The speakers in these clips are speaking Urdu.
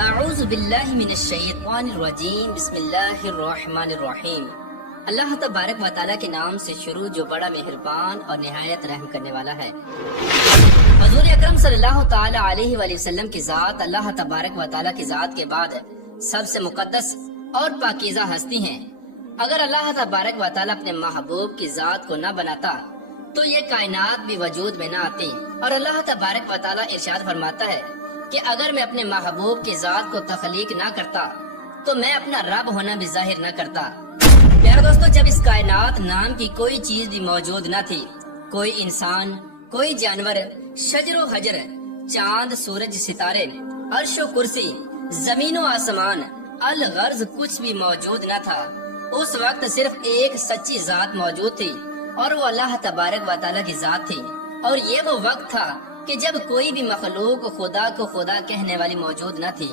اعوذ باللہ من الشیطان الرجیم بسم اللہ الرحمن الرحیم۔ اللہ تبارک و تعالیٰ کے نام سے شروع جو بڑا مہربان اور نہایت رحم کرنے والا ہے۔ حضور اکرم صلی اللہ تعالی علیہ وآلہ وسلم کی ذات اللہ تبارک و تعالیٰ کی ذات کے بعد سب سے مقدس اور پاکیزہ ہستی ہیں۔ اگر اللہ تبارک و تعالیٰ اپنے محبوب کی ذات کو نہ بناتا تو یہ کائنات بھی وجود میں نہ آتی، اور اللہ تبارک و تعالیٰ ارشاد فرماتا ہے کہ اگر میں اپنے محبوب کی ذات کو تخلیق نہ کرتا تو میں اپنا رب ہونا بھی ظاہر نہ کرتا۔ پیارے دوستو، جب اس کائنات نام کی کوئی چیز بھی موجود نہ تھی، کوئی انسان، کوئی جانور، شجر و حجر، چاند، سورج، ستارے، عرش و کرسی، زمین و آسمان، الغرض کچھ بھی موجود نہ تھا، اس وقت صرف ایک سچی ذات موجود تھی اور وہ اللہ تبارک و تعالیٰ کی ذات تھی۔ اور یہ وہ وقت تھا کہ جب کوئی بھی مخلوق خدا کو خدا کہنے والی موجود نہ تھی۔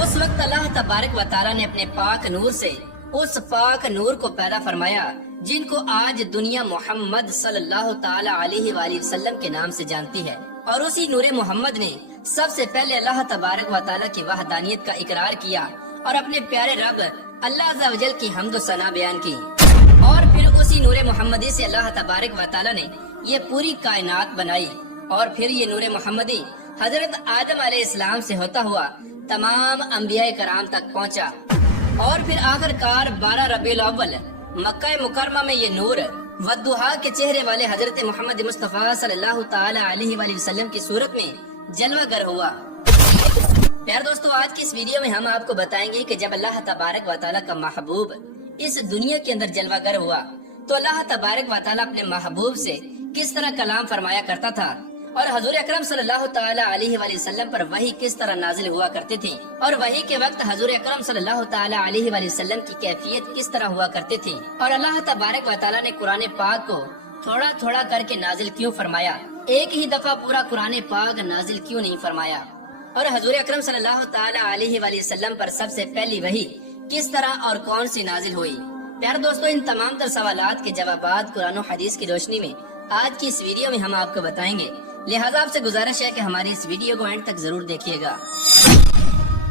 اس وقت اللہ تبارک و تعالیٰ نے اپنے پاک نور سے اس پاک نور کو پیدا فرمایا جن کو آج دنیا محمد صلی اللہ تعالی علیہ وآلہ وسلم کے نام سے جانتی ہے، اور اسی نور محمد نے سب سے پہلے اللہ تبارک و تعالیٰ کی وحدانیت کا اقرار کیا اور اپنے پیارے رب اللہ عز و جل کی حمد و ثنا بیان کی، اور پھر اسی نور محمدی سے اللہ تبارک و تعالیٰ نے یہ پوری کائنات بنائی، اور پھر یہ نور محمدی حضرت آدم علیہ السلام سے ہوتا ہوا تمام انبیاء کرام تک پہنچا، اور پھر آخر کار 12 ربیع الاول مکہ مکرمہ میں یہ نور والضحیٰ کے چہرے والے حضرت محمد مصطفیٰ صلی اللہ تعالی علیہ وآلہ وسلم کی صورت میں جلوہ گر ہوا۔ پیار دوستو، آج کی اس ویڈیو میں ہم آپ کو بتائیں گے کہ جب اللہ تبارک و تعالیٰ کا محبوب اس دنیا کے اندر جلوہ گر ہوا تو اللہ تبارک و تعالیٰ اپنے محبوب سے کس طرح کلام فرمایا کرتا تھا، اور حضور اکرم صلی اللہ تعالی علیہ وآلہ وسلم پر وحی کس طرح نازل ہوا کرتی تھی، اور وحی کے وقت حضور اکرم صلی اللہ تعالی علیہ وآلہ وسلم کی کیفیت کس طرح ہوا کرتی تھی، اور اللہ تبارک و تعالیٰ نے قرآن پاک کو تھوڑا تھوڑا کر کے نازل کیوں فرمایا، ایک ہی دفعہ پورا قرآن پاک نازل کیوں نہیں فرمایا، اور حضور اکرم صلی اللہ تعالی علیہ وآلہ وسلم پر سب سے پہلی وحی کس طرح اور کون سی نازل ہوئی۔ پیارے دوستو، ان تمام تر سوالات کے جوابات قرآن و حدیث کی روشنی میں آج کی اس ویڈیو میں ہم آپ کو بتائیں گے، لہٰذا آپ سے گزارش ہے کہ ہماری اس ویڈیو کو اینڈ تک ضرور دیکھیے گا۔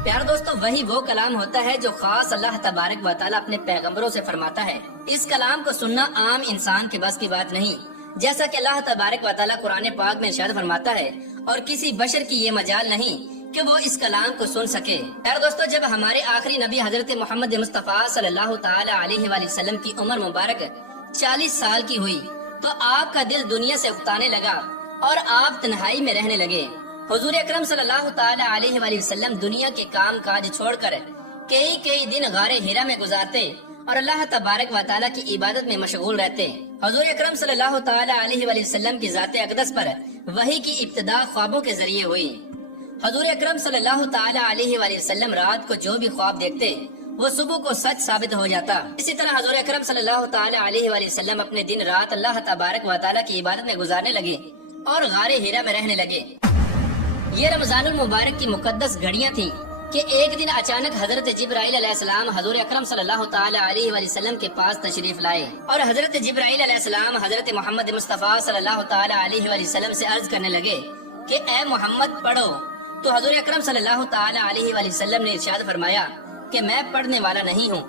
پیارے دوستو، وہی وہ کلام ہوتا ہے جو خاص اللہ تبارک و تعالیٰ اپنے پیغمبروں سے فرماتا ہے۔ اس کلام کو سننا عام انسان کے بس کی بات نہیں، جیسا کہ اللہ تبارک و تعالیٰ قرآن پاک میں ارشاد فرماتا ہے، اور کسی بشر کی یہ مجال نہیں کہ وہ اس کلام کو سن سکے۔ پیارے دوستو، جب ہمارے آخری نبی حضرت محمد مصطفیٰ صلی اللہ تعالی علیہ وآلہ وسلم کی عمر مبارک 40 سال کی ہوئی تو آپ کا دل دنیا سے اکتانے لگا اور آپ تنہائی میں رہنے لگے۔ حضور اکرم صلی اللہ تعالی علیہ وآلہ وسلم دنیا کے کام کاج چھوڑ کر کئی دن غار حرا میں گزارتے اور اللہ تبارک و تعالیٰ کی عبادت میں مشغول رہتے۔ حضور اکرم صلی اللہ تعالی علیہ وآلہ وسلم کی ذات اقدس پر وحی کی ابتدا خوابوں کے ذریعے ہوئی۔ حضور اکرم صلی اللہ تعالی علیہ وآلہ وسلم رات کو جو بھی خواب دیکھتے وہ صبح کو سچ ثابت ہو جاتا۔ اسی طرح حضور اکرم صلی اللہ تعالی علیہ وآلہ وسلم اپنے دن رات اللہ تبارک و تعالیٰ کی عبادت میں گزارنے لگے اور غار حرا میں رہنے لگے۔ یہ رمضان المبارک کی مقدس گھڑیاں تھیں کہ ایک دن اچانک حضرت جبرائیل علیہ السلام حضور اکرم صلی اللہ تعالی علیہ وآلہ وسلم کے پاس تشریف لائے، اور حضرت جبرائیل علیہ السلام حضرت محمد مصطفیٰ صلی اللہ تعالی علیہ وآلہ وسلم سے عرض کرنے لگے کہ اے محمد پڑھو، تو حضور اکرم صلی اللہ تعالی علیہ وآلہ وسلم نے ارشاد فرمایا کہ میں پڑھنے والا نہیں ہوں۔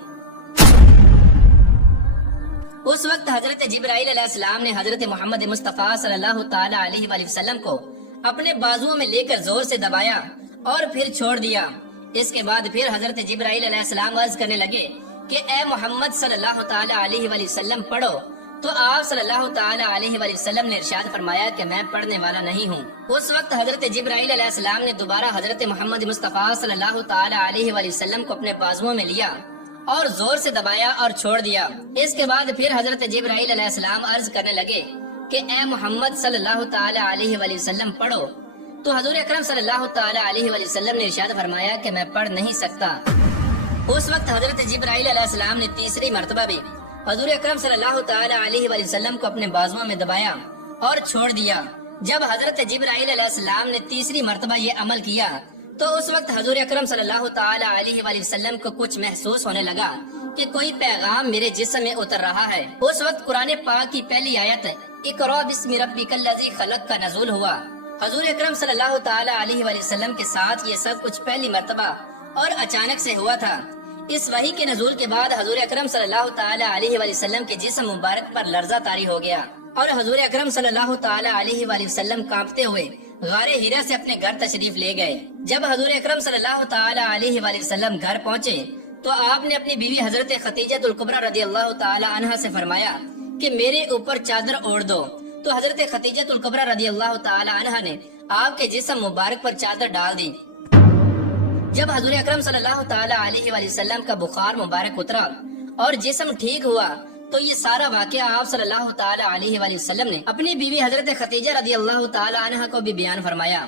اس وقت حضرت جبرائیل علیہ السلام نے حضرت محمد مصطفیٰ صلی اللہ تعالی علیہ وآلہ وسلم کو اپنے بازوؤں میں لے کر زور سے دبایا اور پھر چھوڑ دیا۔ اس کے بعد پھر حضرت جبرائیل علیہ السلام عرض کرنے لگے کہ اے محمد صلی اللہ تعالی علیہ وآلہ وسلم پڑھو، تو آپ صلی اللہ تعالی علیہ وآلہ وسلم نے ارشاد فرمایا کہ میں پڑھنے والا نہیں ہوں۔ اس وقت حضرت جبرائیل علیہ السلام نے دوبارہ حضرت محمد مصطفیٰ صلی اللہ تعالی علیہ وآلہ وسلم کو اپنے بازوؤں میں لیا اور زور سے دبایا اور چھوڑ دیا۔ اس کے بعد پھر حضرت جبرائیل علیہ السلام عرض کرنے لگے کہ اے محمد صلی اللہ تعالی علیہ وآلہ وسلم پڑھو، تو حضور اکرم صلی اللہ تعالی علیہ وآلہ وسلم نے ارشاد فرمایا کہ میں پڑھ نہیں سکتا۔ اس وقت حضرت جبرائیل علیہ السلام نے تیسری مرتبہ بھی حضور اکرم صلی اللہ تعالی علیہ وآلہ وسلم کو اپنے بازوؤں میں دبایا اور چھوڑ دیا۔ جب حضرت جبرائیل علیہ السلام نے تیسری مرتبہ یہ عمل کیا تو اس وقت حضور اکرم صلی اللہ تعالی علیہ وآلہ وسلم کو کچھ محسوس ہونے لگا کہ کوئی پیغام میرے جسم میں اتر رہا ہے۔ اس وقت قرآن پاک کی پہلی آیت اقرأ بسم ربک الذی خلق کا نزول ہوا۔ حضور اکرم صلی اللہ تعالی علیہ وآلہ وسلم کے ساتھ یہ سب کچھ پہلی مرتبہ اور اچانک سے ہوا تھا۔ اس وحی کے نزول کے بعد حضور اکرم صلی اللہ تعالی علیہ وآلہ وسلم کے جسم مبارک پر لرزہ طاری ہو گیا اور حضور اکرم صلی اللہ تعالی علیہ وآلہ وسلم کانپتے ہوئے غار ہیرا سے اپنے گھر تشریف لے گئے۔ جب حضور اکرم صلی اللہ تعالی علیہ وآلہ وسلم گھر پہنچے تو آپ نے اپنی بیوی حضرت خدیجہ الکبریٰ رضی اللہ تعالی عنہا سے فرمایا کہ میرے اوپر چادر اوڑھ دو، تو حضرت خدیجہ الکبریٰ رضی اللہ تعالی عنہا نے آپ کے جسم مبارک پر چادر ڈال دی۔ جب حضور اکرم صلی اللہ تعالی علیہ وآلہ وسلم کا بخار مبارک اترا اور جسم ٹھیک ہوا تو یہ سارا واقعہ آپ صلی اللہ تعالی علیہ وآلہ وسلم نے اپنی بیوی حضرت خدیجہ رضی اللہ تعالی عنہا کو بھی بیان فرمایا۔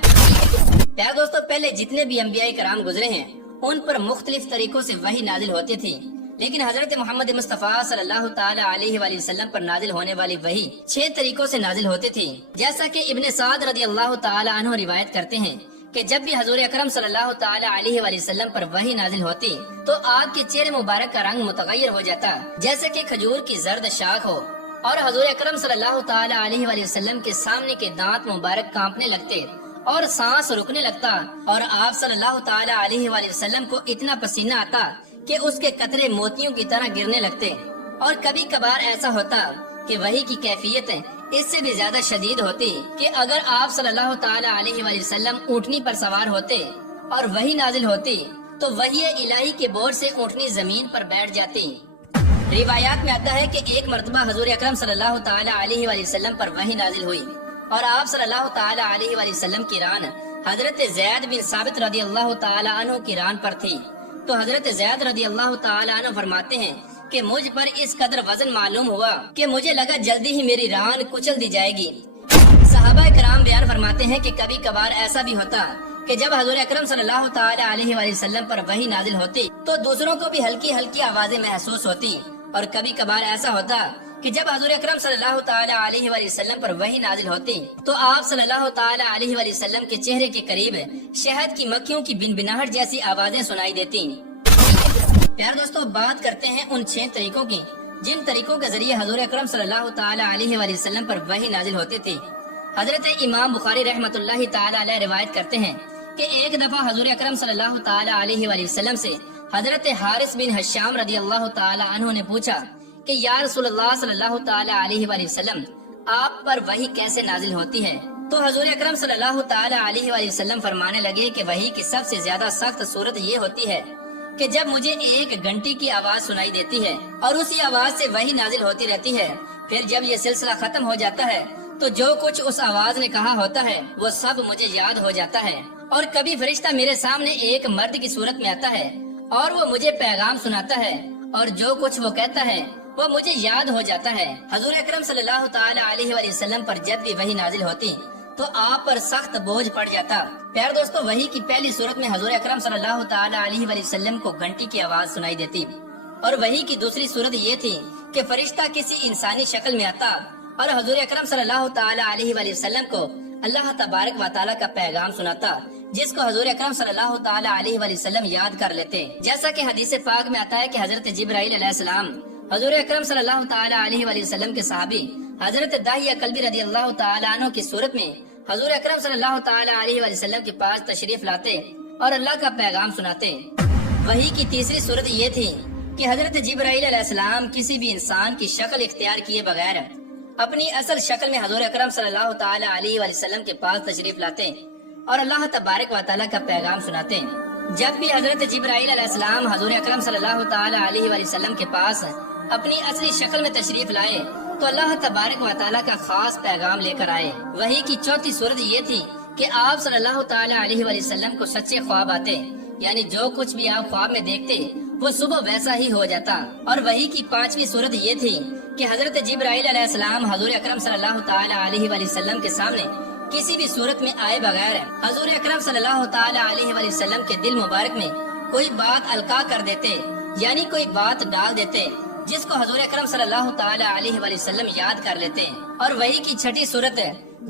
پیارے دوستو، پہلے جتنے بھی انبیاء کرام گزرے ہیں ان پر مختلف طریقوں سے وحی نازل ہوتی تھی، لیکن حضرت محمد مصطفیٰ صلی اللہ تعالی علیہ وآلہ وسلم پر نازل ہونے والی وحی 6 طریقوں سے نازل ہوتی تھی۔ جیسا کہ ابن سعد رضی اللہ تعالی عنہ روایت کرتے ہیں کہ جب بھی حضور اکرم صلی اللہ تعالی علیہ وآلہ وسلم پر وحی نازل ہوتی تو آپ کے چہرے مبارک کا رنگ متغیر ہو جاتا جیسے کہ کھجور کی زرد شاخ ہو، اور حضور اکرم صلی اللہ تعالی علیہ وآلہ وسلم کے سامنے کے دانت مبارک کانپنے لگتے اور سانس رکنے لگتا، اور آپ صلی اللہ تعالی علیہ وآلہ وسلم کو اتنا پسینہ آتا کہ اس کے قطرے موتیوں کی طرح گرنے لگتے، اور کبھی کبھار ایسا ہوتا کہ وحی کی کیفیت اس سے بھی زیادہ شدید ہوتی کہ اگر آپ صلی اللہ تعالی علیہ وآلہ وسلم اونٹنی پر سوار ہوتے اور وحی نازل ہوتی تو وحی الہی کے بور سے اونٹنی زمین پر بیٹھ جاتی۔ روایات میں آتا ہے کہ ایک مرتبہ حضور اکرم صلی اللہ تعالی علیہ وآلہ وسلم پر وحی نازل ہوئی اور آپ صلی اللہ تعالی علیہ وآلہ وسلم کی ران حضرت زید بن ثابت رضی اللہ تعالی عنہ کی ران پر تھی، تو حضرت زید رضی اللہ تعالی عنہ فرماتے ہیں کہ مجھ پر اس قدر وزن معلوم ہوا کہ مجھے لگا جلدی ہی میری ران کچل دی جائے گی۔ صحابہ کرام بیان فرماتے ہیں کہ کبھی کبھار ایسا بھی ہوتا کہ جب حضور اکرم صلی اللہ تعالی علیہ وآلہ وسلم پر وحی نازل ہوتی تو دوسروں کو بھی ہلکی ہلکی آوازیں محسوس ہوتی، اور کبھی کبھار ایسا ہوتا کہ جب حضور اکرم صلی اللہ تعالی علیہ وآلہ وسلم پر وحی نازل ہوتی تو آپ صلی اللہ تعالی علیہ وآلہ وسلم کے چہرے کے قریب شہد کی مکھیوں کی بنبناہٹ جیسی آوازیں سنائی دیتی۔ پیار دوستو، بات کرتے ہیں ان 6 طریقوں کی جن طریقوں کے ذریعے حضور اکرم صلی اللہ تعالی علیہ وآلہ وسلم پر وحی نازل ہوتی تھی۔ حضرت امام بخاری رحمۃ اللہ تعالی علیہ روایت کرتے ہیں کہ ایک دفعہ حضور اکرم صلی اللہ تعالی علیہ وآلہ وسلم سے حضرت حارث بن حشام رضی اللہ تعالی عنہ نے پوچھا کہ یا رسول اللہ صلی اللہ تعالی علیہ وآلہ وسلم، آپ پر وحی کیسے نازل ہوتی ہے؟ تو حضور اکرم صلی اللہ تعالی علیہ وآلہ وسلم فرمانے لگے کہ وحی کی سب سے زیادہ سخت صورت یہ ہوتی ہے کہ جب مجھے ایک گھنٹی کی آواز سنائی دیتی ہے اور اسی آواز سے وحی نازل ہوتی رہتی ہے، پھر جب یہ سلسلہ ختم ہو جاتا ہے تو جو کچھ اس آواز نے کہا ہوتا ہے وہ سب مجھے یاد ہو جاتا ہے، اور کبھی فرشتہ میرے سامنے ایک مرد کی صورت میں آتا ہے اور وہ مجھے پیغام سناتا ہے، اور جو کچھ وہ کہتا ہے وہ مجھے یاد ہو جاتا ہے۔ حضور اکرم صلی اللہ تعالی علیہ وآلہ وسلم پر جب بھی وحی نازل ہوتی تو آپ پر سخت بوجھ پڑ جاتا۔ پیار دوستو، وحی کی پہلی صورت میں حضور اکرم صلی اللہ تعالی علیہ وآلہ وسلم کو گھنٹی کی آواز سنائی دیتی، اور وحی کی دوسری صورت یہ تھی کہ فرشتہ کسی انسانی شکل میں آتا اور حضور اکرم صلی اللہ تعالی علیہ وآلہ وسلم کو اللہ تبارک و تعالی کا پیغام سناتا، جس کو حضور اکرم صلی اللہ تعالی علیہ وآلہ وسلم یاد کر لیتے۔ جیسا کہ حدیث پاک میں آتا ہے کہ حضرت جبرائیل علیہ السلام حضور اکرم صلی اللہ تعالی علیہ وآلہ وسلم کے صحابی حضرت داہیہ کلبی رضی اللہ تعالی عنہ کی صورت میں حضور اکرم صلی اللہ تعالی علیہ وآلہ وسلم کے پاس تشریف لاتے اور اللہ کا پیغام سناتے۔ وحی کی تیسری صورت یہ تھی کہ حضرت جبرائیل علیہ السلام کسی بھی انسان کی شکل اختیار کیے بغیر اپنی اصل شکل میں حضور اکرم صلی اللہ تعالی علیہ وآلہ وسلم کے پاس تشریف لاتے اور اللہ تبارک و تعالی کا پیغام سناتے۔ جب بھی حضرت جبرائیل علیہ السلام حضور اکرم صلی اللہ تعالی علیہ وآلہ وسلم کے پاس اپنی اصلی شکل میں تشریف لائے تو اللہ تبارک و تعالی کا خاص پیغام لے کر آئے۔ وحی کی چوتھی صورت یہ تھی کہ آپ صلی اللہ تعالی علیہ وآلہ وسلم کو سچے خواب آتے، یعنی جو کچھ بھی آپ خواب میں دیکھتے وہ صبح ویسا ہی ہو جاتا۔ اور وحی کی پانچویں صورت یہ تھی کہ حضرت جبرائیل علیہ السلام حضور اکرم صلی اللہ تعالی علیہ وآلہ وسلم کے سامنے کسی بھی صورت میں آئے بغیر حضور اکرم صلی اللہ تعالی علیہ وآلہ وسلم کے دل مبارک میں کوئی بات القا کر دیتے، یعنی کوئی بات ڈال دیتے جس کو حضور اکرم صلی اللہ تعالی علیہ وآلہ وسلم یاد کر لیتے۔ اور وحی کی چھٹی صورت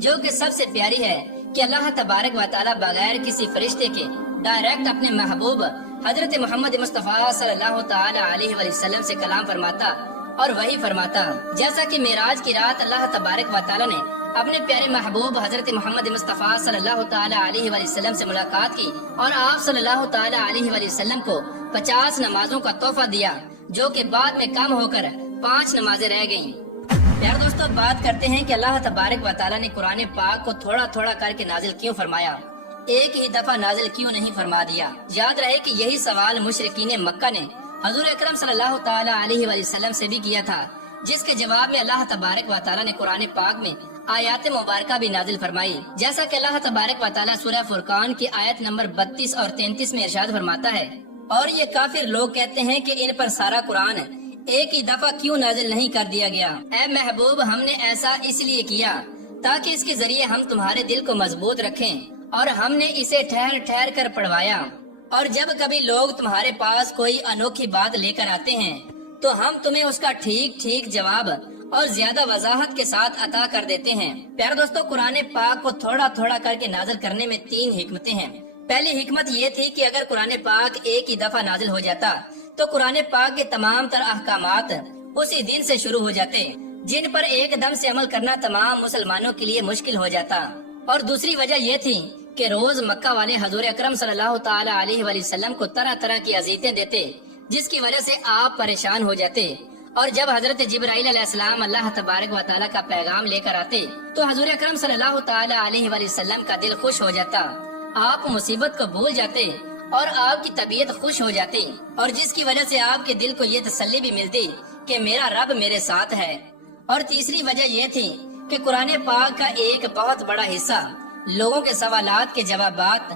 جو کہ سب سے پیاری ہے کہ اللہ تبارک و تعالی بغیر کسی فرشتے کے ڈائریکٹ اپنے محبوب حضرت محمد مصطفیٰ صلی اللہ تعالی علیہ وآلہ وسلم سے کلام فرماتا اور وحی فرماتا۔ جیسا کہ معراج کی رات اللہ تبارک و تعالی نے اپنے پیارے محبوب حضرت محمد مصطفیٰ صلی اللہ تعالی علیہ وآلہ وسلم سے ملاقات کی اور آپ صلی اللہ تعالی علیہ وآلہ وسلم کو 50 نمازوں کا تحفہ دیا، جو کہ بعد میں کم ہو کر 5 نمازیں رہ گئیں۔ پیارے دوستو، بات کرتے ہیں کہ اللہ تبارک و تعالیٰ نے قرآن پاک کو تھوڑا تھوڑا کر کے نازل کیوں فرمایا، ایک ہی دفعہ نازل کیوں نہیں فرما دیا؟ یاد رہے کہ یہی سوال مشرکین مکہ نے حضور اکرم صلی اللہ تعالی علیہ وآلہ وسلم سے بھی کیا تھا، جس کے جواب میں اللہ تبارک و تعالیٰ نے قرآن پاک میں آیات مبارکہ بھی نازل فرمائی، جیسا کہ اللہ تبارک و تعالیٰ سورہ فرقان کی آیت نمبر 32 اور 33 میں ارشاد فرماتا ہے، اور یہ کافر لوگ کہتے ہیں کہ ان پر سارا قرآن ایک ہی دفعہ کیوں نازل نہیں کر دیا گیا؟ اے محبوب، ہم نے ایسا اس لیے کیا تاکہ اس کے ذریعے ہم تمہارے دل کو مضبوط رکھیں، اور ہم نے اسے ٹھہر ٹھہر کر پڑھوایا، اور جب کبھی لوگ تمہارے پاس کوئی انوکھی بات لے کر آتے ہیں تو ہم تمہیں اس کا ٹھیک ٹھیک جواب اور زیادہ وضاحت کے ساتھ عطا کر دیتے ہیں۔ پیارے دوستو، قرآن پاک کو تھوڑا تھوڑا کر کے نازل کرنے میں 3 حکمتیں ہیں۔ پہلی حکمت یہ تھی کہ اگر قرآن پاک ایک ہی دفعہ نازل ہو جاتا تو قرآن پاک کے تمام تر احکامات اسی دن سے شروع ہو جاتے، جن پر ایک دم سے عمل کرنا تمام مسلمانوں کے لیے مشکل ہو جاتا۔ اور دوسری وجہ یہ تھی کہ روز مکہ والے حضور اکرم صلی اللہ تعالی علیہ وآلہ وسلم کو طرح طرح کی اذیتیں دیتے، جس کی وجہ سے آپ پریشان ہو جاتے، اور جب حضرت جبرائیل علیہ السلام اللہ تبارک و تعالیٰ کا پیغام لے کر آتے تو حضور اکرم صلی اللہ تعالی علیہ وآلہ وسلم کا دل خوش ہو جاتا، آپ مصیبت کو بھول جاتے اور آپ کی طبیعت خوش ہو جاتی، اور جس کی وجہ سے آپ کے دل کو یہ تسلی بھی ملتی کہ میرا رب میرے ساتھ ہے۔ اور تیسری وجہ یہ تھی کہ قرآن پاک کا ایک بہت بڑا حصہ لوگوں کے سوالات کے جوابات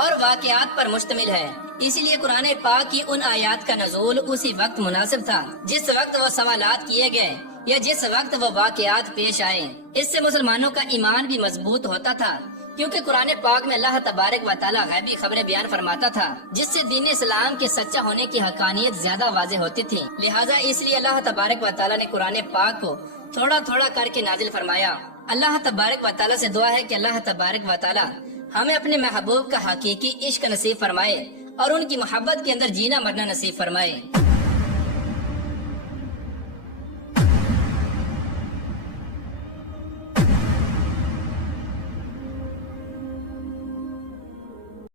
اور واقعات پر مشتمل ہے، اسی لیے قرآن پاک کی ان آیات کا نزول اسی وقت مناسب تھا جس وقت وہ سوالات کیے گئے یا جس وقت وہ واقعات پیش آئے۔ اس سے مسلمانوں کا ایمان بھی مضبوط ہوتا تھا، کیونکہ قرآن پاک میں اللہ تبارک و تعالیٰ غیبی خبریں بیان فرماتا تھا، جس سے دین اسلام کے سچا ہونے کی حقانیت زیادہ واضح ہوتی تھی۔ لہٰذا اس لیے اللہ تبارک و تعالیٰ نے قرآن پاک کو تھوڑا تھوڑا کر کے نازل فرمایا۔ اللہ تبارک و تعالیٰ سے دعا ہے کہ اللہ تبارک و تعالیٰ ہمیں اپنے محبوب کا حقیقی عشق نصیب فرمائے اور ان کی محبت کے اندر جینا مرنا نصیب فرمائے۔